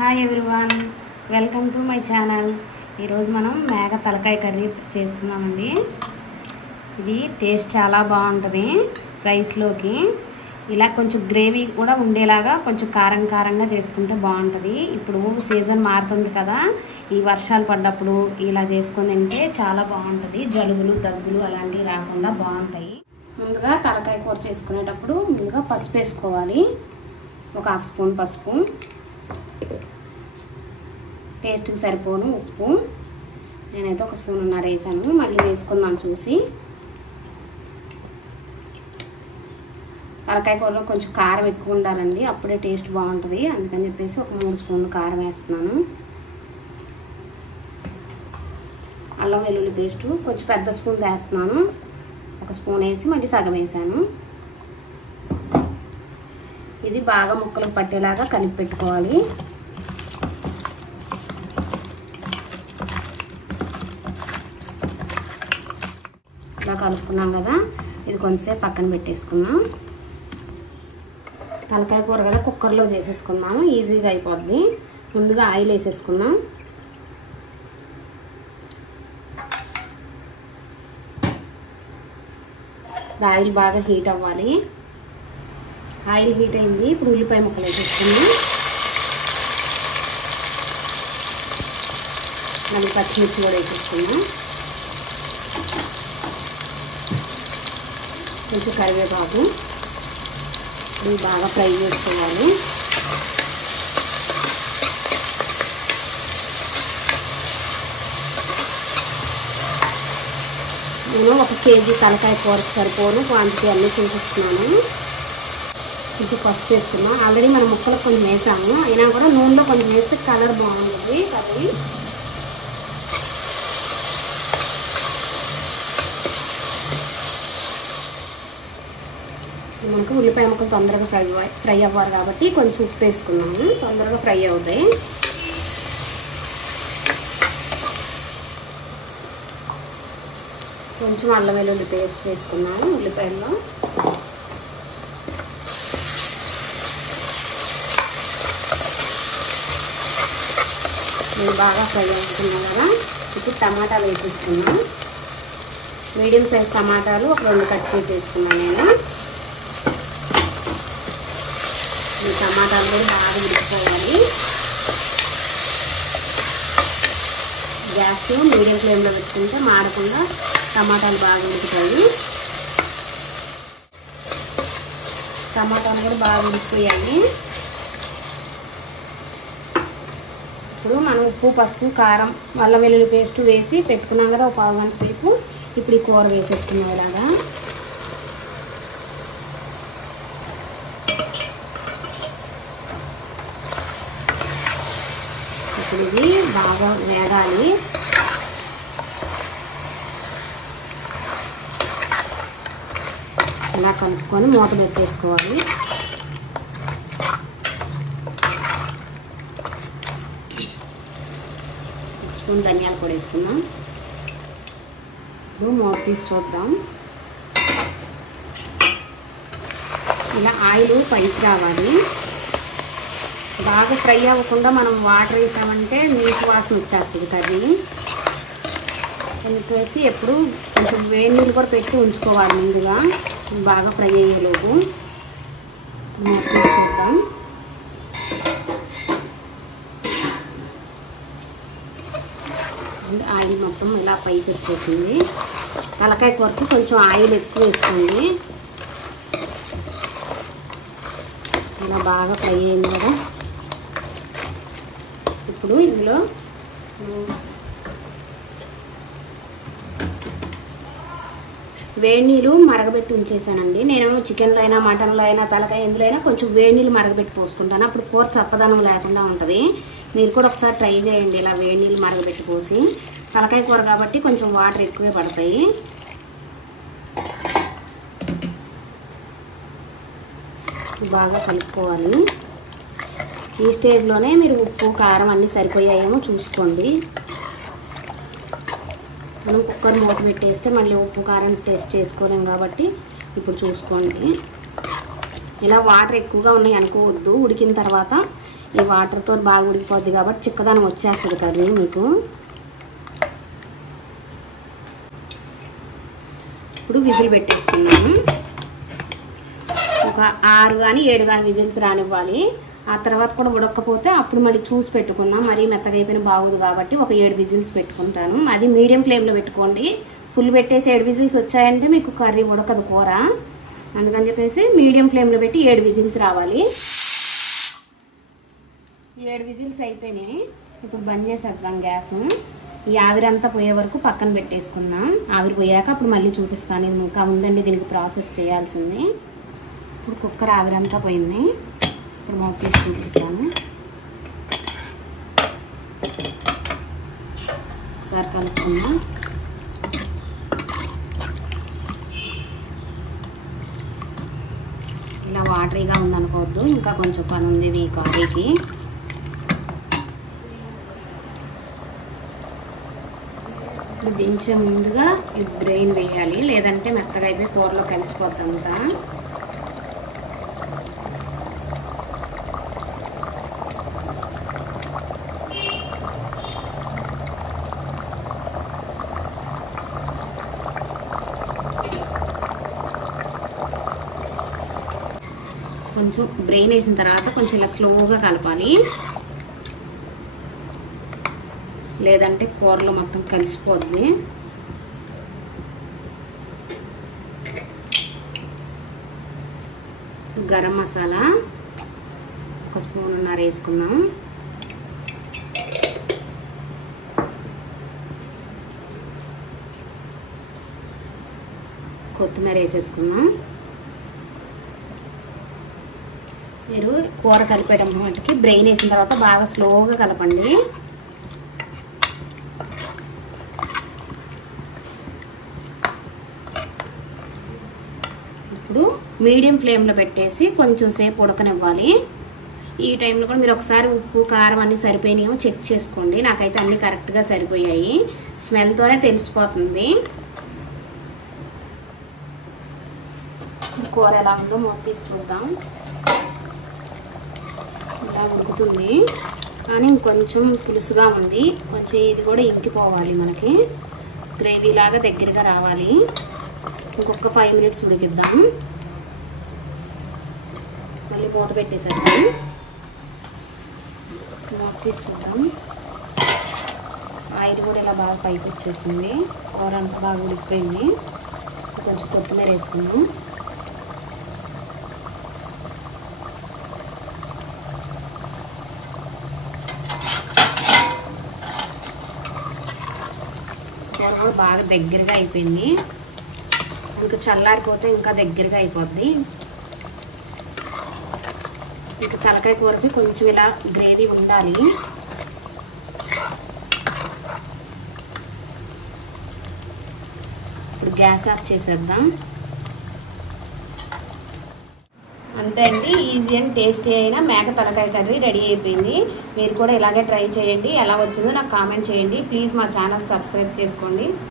Hi everyone, welcome to my channel. ఈరోజు మనం మేక తలకాయ కర్రీ చేసుకున్నామండి. ఇది టేస్ట్ చాలా బాగుంటుంది. రైస్లోకి ఇలా కొంచెం గ్రేవీ కూడా ఉండేలాగా కొంచెం కారం కారంగా చేసుకుంటే బాగుంటుంది. ఇప్పుడు సీజన్ మారుతుంది కదా, ఈ వర్షాలు పడ్డప్పుడు ఇలా చేసుకొని తింటే చాలా బాగుంటుంది. జలుబులు దగ్గులు అలాంటివి రాకుండా బాగుంటాయి. ముందుగా తలకాయ కూర చేసుకునేటప్పుడు ముందుగా పసుపు వేసుకోవాలి. ఒక హాఫ్ స్పూన్ పసుపు, టేస్ట్కి సరిపోను ఉప్పు, నేనైతే ఒక స్పూన్ వేసాను. మళ్ళీ వేసుకుందాం చూసి. తలకాయ కూరలో కొంచెం కారం ఎక్కువ ఉండాలండి, అప్పుడే టేస్ట్ బాగుంటుంది. అందుకని చెప్పేసి ఒక 3 స్పూన్లు కారం వేస్తున్నాను. అల్లం వెల్లుల్లి పేస్టు కొంచెం పెద్ద స్పూన్ వేస్తున్నాను. ఒక స్పూన్ వేసి మళ్ళీ సగం వేసాను. ఇది బాగా ముక్కలకు పట్టేలాగా కలిపి పెట్టుకోవాలి. ఇలా కలుపుకున్నాం కదా, ఇది కొంచెంసేపు పక్కన పెట్టేసుకుందాం. తలకాయ కూర కదా, కుక్కర్లో చేసేసుకుందాము, ఈజీగా అయిపోద్ది. ముందుగా ఆయిల్ వేసేసుకుందాం. ఆయిల్ బాగా హీట్ అవ్వాలి. ఆయిల్ హీట్ అయింది. ఇప్పుడు ఉల్లిపాయ ముక్కలు వేసేసుకుందాం. మళ్ళీ పచ్చిమిర్చి కూడా వేసేసుకుందాం. కొంచెం కరివేపాకు. ఇది బాగా ఫ్రై చేసుకోవాలి. నేను 1 కేజీ తలకాయ కూరకు సరిపోను క్వాంటిటీ అన్నీ చూపిస్తున్నాను. కొంచెం పసుపు వేసుకున్నాం. ఆల్రెడీ మనం ముక్కలు కొంచెం వేసాము, అయినా కూడా నూనెలో కొంచెం వేస్తే కలర్ బాగుంటుంది కర్రీ. మనకు ఉల్లిపాయ ముక్కలు తొందరగా ఫ్రై అవ్వాలి కాబట్టి కొంచెం ఉప్పు వేసుకున్నాము, తొందరగా ఫ్రై అవుతాయి. కొంచెం అల్లం వెల్లుల్లి పేస్ట్ వేసుకున్నాను ఉల్లిపాయల్లో. నేను బాగా ఫ్రై అవుతున్నాను కదా, ఇప్పుడు టమాటాలు వేసేసుకున్నాను. మీడియం సైజ్ టమాటాలు ఒక 2 కట్ చేసి వేసుకున్నాను నేను. ఈ టమాటాలు కూడా బాగా ఉడికిపోవాలి. గ్యాస్ మీడియం ఫ్లేమ్లో పెట్టుకుంటే మాడకుండా టమాటాలు బాగా ఉడుకుతాయి. టమాటాలు కూడా బాగా ఉడికిపోయాయి. ఇప్పుడు మనం ఉప్పు, పసుపు, కారం, అల్లం వెల్లుల్లి పేస్ట్ వేసి పెట్టుకున్నాం కదా ఒక 1 గంట సేపు. ఇప్పుడు ఈ కూర వేసేసుకున్నాం ఇలాగా. ఇప్పుడు ఇది బాగా వేగాలి. ఇలా కలుపుకొని మూత పెట్టేసుకోవాలి. స్పూన్ ధనియాలు కూడా వేసుకుందాం. ఇప్పుడు మూత తీసి చూద్దాం. ఇలా ఆయిల్ పైకి రావాలి. బాగా ఫ్రై అవ్వకుండా మనం వాటర్ వేసామంటే నీటి వాసన వచ్చేస్తుంది కర్రీ. అందుకేసి ఎప్పుడు కొంచెం వేడి నీళ్ళు కూడా పెట్టి ఉంచుకోవాలి ముందుగా, బాగా ఫ్రై అయ్యేలోపు. చూద్దాం. ఆయిల్ మొత్తం ఇలా పైకి వచ్చేసింది. తలకాయ కూరకి కొంచెం ఆయిల్ ఎక్కువ వేసుకోండి. ఇలా బాగా ఫ్రై అయింది కదా. ఇప్పుడు ఇందులో వేడి నీళ్ళు మరగబెట్టి ఉంచేసానండి. నేను చికెన్లో అయినా మటన్లో అయినా తలకాయ ఎందులో అయినా కొంచెం వేడి నీళ్ళు మరగబెట్టి పోసుకుంటాను. అప్పుడు కూర చప్పదనం లేకుండా ఉంటుంది. మీరు కూడా ఒకసారి ట్రై చేయండి ఇలా వేడి నీళ్ళు మరగబెట్టి పోసి. తలకాయ కూర కాబట్టి కొంచెం వాటర్ ఎక్కువే పడతాయి. బాగా కలుపుకోవాలి. ఈ స్టేజ్లోనే మీరు ఉప్పు, కారం అన్నీ సరిపోయాయేమో చూసుకోండి. మనం కుక్కర్ మూత పెట్టేస్తే మళ్ళీ ఉప్పు, కారం టేస్ట్ చేసుకోలేం కాబట్టి ఇప్పుడు చూసుకోండి. ఇలా వాటర్ ఎక్కువగా ఉన్నాయి అనుకోవద్దు. ఉడికిన తర్వాత ఈ వాటర్తో బాగా ఉడికిపోద్ది కాబట్టి చిక్కదనం వచ్చేస్తుంది కర్రీ మీకు. ఇప్పుడు విజిల్ పెట్టేసుకున్నాము. ఒక 6 కానీ 7 కానీ విజిల్స్ రానివ్వాలి. ఆ తర్వాత కూడా ఉడకపోతే అప్పుడు మళ్ళీ చూసి పెట్టుకుందాం. మరీ మెత్తగా అయిపోయిన బాగోదు కాబట్టి ఒక 7 విజిల్స్ పెట్టుకుంటాను. అది మీడియం ఫ్లేమ్లో పెట్టుకోండి. ఫుల్ పెట్టేసి 7 విజిల్స్ వచ్చాయంటే మీకు కర్రీ ఉడకదు కూర. అందుకని చెప్పేసి మీడియం ఫ్లేమ్లో పెట్టి 7 విజిల్స్ రావాలి. 7 విజిల్స్ అయిపోయినాయి. ఇప్పుడు బంద్ చేసేద్దాం గ్యాస్. ఈ ఆవిరంతా పోయే వరకు పక్కన పెట్టేసుకుందాం. ఆవిరి పోయాక అప్పుడు మళ్ళీ చూపిస్తాను. ఇది ఇంకా ఉందండి దీనికి ప్రాసెస్ చేయాల్సింది. ఇప్పుడు కుక్కర్ ఆవిరంతా పోయింది. ఇప్పుడు మూత తీసి చూపిస్తాను. ఒకసారి కలుపుకుందాం. ఇలా వాటరీగా ఉందనుకోవద్దు, ఇంకా కొంచెం పని ఉంది ఇది కర్రీకి. ఇప్పుడు దించే ముందుగా ఇది బ్రెయిన్ వేయాలి, లేదంటే మెత్తగా అయిపోయి కూరలో కలిసిపోద్ది అంతా. కొంచెం బ్రెయిన్ వేసిన తర్వాత కొంచెం ఇలా స్లోగా కలపాలి, లేదంటే కూరలో మొత్తం కలిసిపోద్ది. గరం మసాలా 1 స్పూన్ వేసుకున్నాం. కొత్తిమీర వేసేసుకున్నాం. మీరు కూర కలిపేటప్పటికి బ్రెయిన్ వేసిన తర్వాత బాగా స్లోగా కలపండి. ఇప్పుడు మీడియం ఫ్లేమ్లో పెట్టేసి కొంచెం సేపు ఉడకనివ్వాలి. ఈ టైంలో కూడా మీరు ఒకసారి ఉప్పు కారం అన్నీ సరిపోయినాయో చెక్ చేసుకోండి. నాకైతే అన్నీ కరెక్ట్గా సరిపోయాయి. స్మెల్తోనే తెలిసిపోతుంది. కూర ఎలా ఉందో మూత తీసి చూద్దాం. ఇలా ఉడుకుతుంది కానీ ఇంకొంచెం పులుసుగా ఉంది. కొంచెం ఇది కూడా ఇంకిపోవాలి, మనకి గ్రేవీ లాగా దగ్గరగా రావాలి. ఇంకొక 5 మినిట్స్ ఉడికిద్దాం. మళ్ళీ మూత పెట్టేసేద్దాం. మూత తీసి చూద్దాం. ఆయిల్ కూడా ఇలా బాగా పైకి వచ్చేసింది. కూర అంతా బాగా ఉడికిపోయింది. కొంచెం కొత్తిమీర వేసుకుందాం. కూర కూడా బాగా దగ్గరగా అయిపోయింది. ఇంకా చల్లారిపోతే ఇంకా దగ్గరగా అయిపోద్ది. ఇంకా తలకాయ కూరకి కొంచెం ఇలా గ్రేవీ ఉండాలి. ఇప్పుడు గ్యాస్ ఆఫ్ చేసేద్దాం. అంతే అండి, ఈజీ అండ్ టేస్టీ అయిన మేక తలకాయ కర్రీ రెడీ అయిపోయింది. మీరు కూడా ఇలాగే ట్రై చేయండి. ఎలా వచ్చిందో నాకు కామెంట్ చేయండి. ప్లీజ్ మా ఛానల్ సబ్స్క్రైబ్ చేసుకోండి.